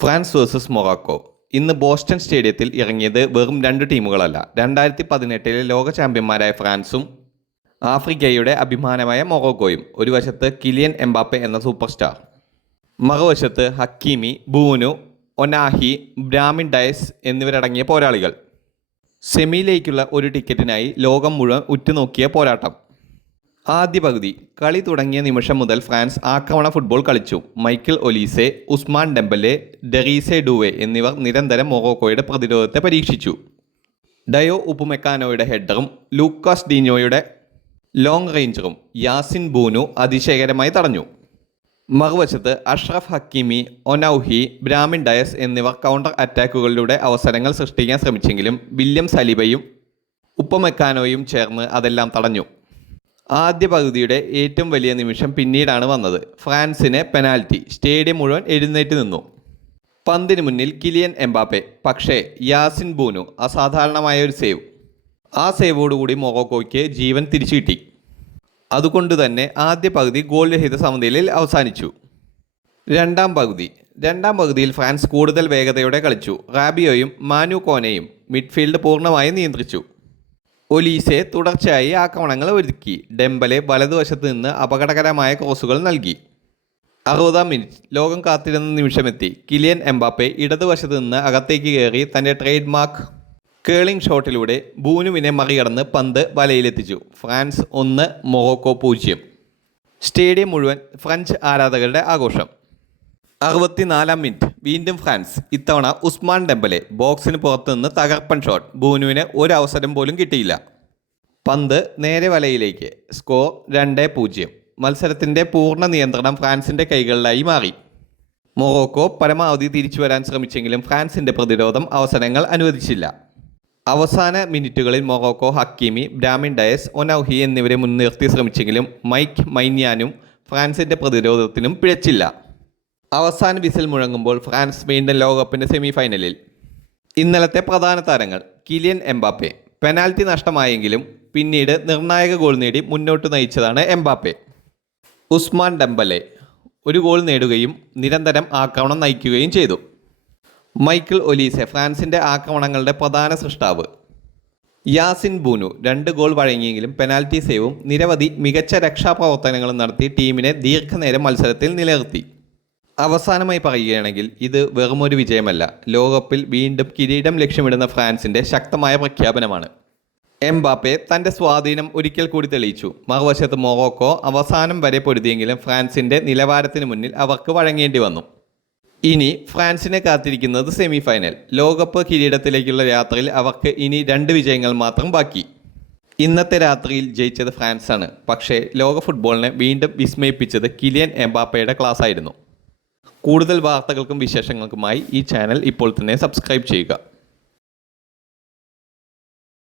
France versus Morocco. ഇന്ന് Boston സ്റ്റേഡിയത്തിൽ ഇറങ്ങിയത് വെറും രണ്ട് ടീമുകളല്ല. 2018 ലോക ചാമ്പ്യന്മാരായ ഫ്രാൻസും ആഫ്രിക്കയുടെ അഭിമാനമായ മൊറോക്കോയും. ഒരു വശത്ത് കിലിയൻ എംബാപ്പെ എന്ന സൂപ്പർ സ്റ്റാർ, മറുവശത്ത് ഹക്കീമി, ബൂനു, ഒനാഹി, ബ്രാമിൻ ഡയസ് എന്നിവരടങ്ങിയ പോരാളികൾ. സെമിയിലേക്കുള്ള ഒരു ടിക്കറ്റിനായി ലോകം മുഴുവൻ ഉറ്റുനോക്കിയ പോരാട്ടം. ആദ്യ പകുതി. കളി തുടങ്ങിയ നിമിഷം മുതൽ ഫ്രാൻസ് ആക്രമണ ഫുട്ബോൾ കളിച്ചു. മൈക്കിൾ ഒലീസെ, ഉസ്മാൻ ഡെംബലെ, ഡെറീസെ ഡൂവെ എന്നിവർ നിരന്തരം മൊറോക്കോയുടെ പ്രതിരോധത്തെ പരീക്ഷിച്ചു. ഡയോ ഉപ്പുമെക്കാനോയുടെ ഹെഡറും ലൂക്കാസ് ഡീഞ്ഞോയുടെ ലോങ് റേഞ്ചറും യാസിൻ ബൂനു അതിശയകരമായി തടഞ്ഞു. മറുവശത്ത് അഷ്റഫ് ഹക്കീമി, ഒനൌഹി, ബ്രാമിൻ ഡയസ് എന്നിവർ കൗണ്ടർ അറ്റാക്കുകളിലൂടെ അവസരങ്ങൾ സൃഷ്ടിക്കാൻ ശ്രമിച്ചെങ്കിലും വില്യം സലിബയും ഉപ്പമെക്കാനോയും ചേർന്ന് അതെല്ലാം തടഞ്ഞു. ആദ്യ പകുതിയുടെ ഏറ്റവും വലിയ നിമിഷം പിന്നീടാണ് വന്നത്. ഫ്രാൻസിന് പെനാൽറ്റി. സ്റ്റേഡിയം മുഴുവൻ എഴുന്നേറ്റ് നിന്നു. പന്തിന് മുന്നിൽ കിലിയൻ എംബാപ്പെ. പക്ഷേ യാസിൻ ബൂനു അസാധാരണമായ ഒരു സേവ്. ആ സേവോടുകൂടി മൊറോക്കോയ്ക്ക് ജീവൻ തിരിച്ചു കിട്ടി. അതുകൊണ്ട് തന്നെ ആദ്യ പകുതി ഗോൾ രഹിത സമനിലയിൽ അവസാനിച്ചു. രണ്ടാം പകുതിയിൽ ഫ്രാൻസ് കൂടുതൽ വേഗതയോടെ കളിച്ചു. റാബിയോയും മാനു കോനയും മിഡ്ഫീൽഡ് പൂർണ്ണമായും നിയന്ത്രിച്ചു. ഒലീസെ തുടർച്ചയായി ആക്രമണങ്ങൾ ഒരുക്കി. ഡെംബലെ വലതുവശത്ത് നിന്ന് അപകടകരമായ ക്രോസുകൾ നൽകി. 60-ാം മിനിറ്റ്. ലോകം കാത്തിരുന്ന നിമിഷമെത്തി. കിലിയൻ എംബാപ്പെ ഇടതുവശത്ത് നിന്ന് അകത്തേക്ക് കയറി തൻ്റെ ട്രേഡ് മാർക്ക് കേളിംഗ് ഷോട്ടിലൂടെ ബൂനുവിനെ മറികടന്ന് പന്ത് വലയിലെത്തിച്ചു. France 1, Morocco 0. സ്റ്റേഡിയം മുഴുവൻ ഫ്രഞ്ച് ആരാധകരുടെ ആഘോഷം. 64-ാം മിനിറ്റ്. വീണ്ടും ഫ്രാൻസ്. ഇത്തവണ ഉസ്മാൻ ഡെംബലെ ബോക്സിന് പുറത്തുനിന്ന് തകർപ്പൻ ഷോട്ട്. ബൂനുവിന് ഒരു അവസരം പോലും കിട്ടിയില്ല. പന്ത് നേരെ വലയിലേക്ക്. സ്കോർ 2-0. മത്സരത്തിൻ്റെ പൂർണ്ണ നിയന്ത്രണം ഫ്രാൻസിൻ്റെ കൈകളിലായി മാറി. മൊറോക്കോ പരമാവധി തിരിച്ചു വരാൻ ശ്രമിച്ചെങ്കിലും ഫ്രാൻസിൻ്റെ പ്രതിരോധം അവസരങ്ങൾ അനുവദിച്ചില്ല. അവസാന മിനിറ്റുകളിൽ മൊറോക്കോ ഹക്കീമി, ബ്രാമിൻ ഡയസ്, ഒനൌഹി എന്നിവരെ മുൻനിർത്തി ശ്രമിച്ചെങ്കിലും മൈക്ക് മൈന്യാനും ഫ്രാൻസിൻ്റെ പ്രതിരോധത്തിനും പിഴച്ചില്ല. അവസാന വിസിൽ മുഴങ്ങുമ്പോൾ ഫ്രാൻസ് വീണ്ടും ലോകകപ്പിൻ്റെ സെമിഫൈനലിൽ. ഇന്നലത്തെ പ്രധാന താരങ്ങൾ. Kylian Mbappe. പെനാൽറ്റി നഷ്ടമായെങ്കിലും പിന്നീട് നിർണായക ഗോൾ നേടി മുന്നോട്ട് നയിച്ചതാണ് എംബാപ്പെ. ഉസ്മാൻ ഡെംബലെ ഒരു ഗോൾ നേടുകയും നിരന്തരം ആക്രമണം നയിക്കുകയും ചെയ്തു. മൈക്കിൾ ഒലീസെ ഫ്രാൻസിൻ്റെ ആക്രമണങ്ങളുടെ പ്രധാന സൃഷ്ടാവ്. യാസിൻ ബൂനു 2 ഗോൾ വഴങ്ങിയെങ്കിലും പെനാൽറ്റി സേവും നിരവധി മികച്ച രക്ഷാപ്രവർത്തനങ്ങളും നടത്തി ടീമിനെ ദീർഘനേരം മത്സരത്തിൽ നിലനിർത്തി. അവസാനമായി പറയുകയാണെങ്കിൽ ഇത് വെറുമൊരു വിജയമല്ല, ലോകകപ്പിൽ വീണ്ടും കിരീടം ലക്ഷ്യമിടുന്ന ഫ്രാൻസിൻ്റെ ശക്തമായ പ്രഖ്യാപനമാണ്. എംബാപ്പെ തൻ്റെ സ്വാധീനം ഒരിക്കൽ കൂടി തെളിയിച്ചു. മറുവശത്ത് മൊറോക്കോ അവസാനം വരെ പൊരുതിയെങ്കിലും ഫ്രാൻസിൻ്റെ നിലവാരത്തിന് മുന്നിൽ അവർക്ക് വഴങ്ങേണ്ടി വന്നു. ഇനി ഫ്രാൻസിനെ കാത്തിരിക്കുന്നത് സെമിഫൈനൽ. ലോകകപ്പ് കിരീടത്തിലേക്കുള്ള യാത്രയിൽ അവർക്ക് ഇനി 2 വിജയങ്ങൾ മാത്രം ബാക്കി. ഇന്നത്തെ രാത്രിയിൽ ജയിച്ചത് ഫ്രാൻസാണ്. പക്ഷേ ലോക ഫുട്ബോളിനെ വീണ്ടും വിസ്മയിപ്പിച്ചത് കിലിയൻ എംബാപ്പയുടെ ക്ലാസ് ആയിരുന്നു. കൂടുതൽ വാർത്തകൾക്കും വിശേഷങ്ങൾക്കുമായി ഈ ചാനൽ ഇപ്പോൾ തന്നെ സബ്സ്ക്രൈബ് ചെയ്യുക.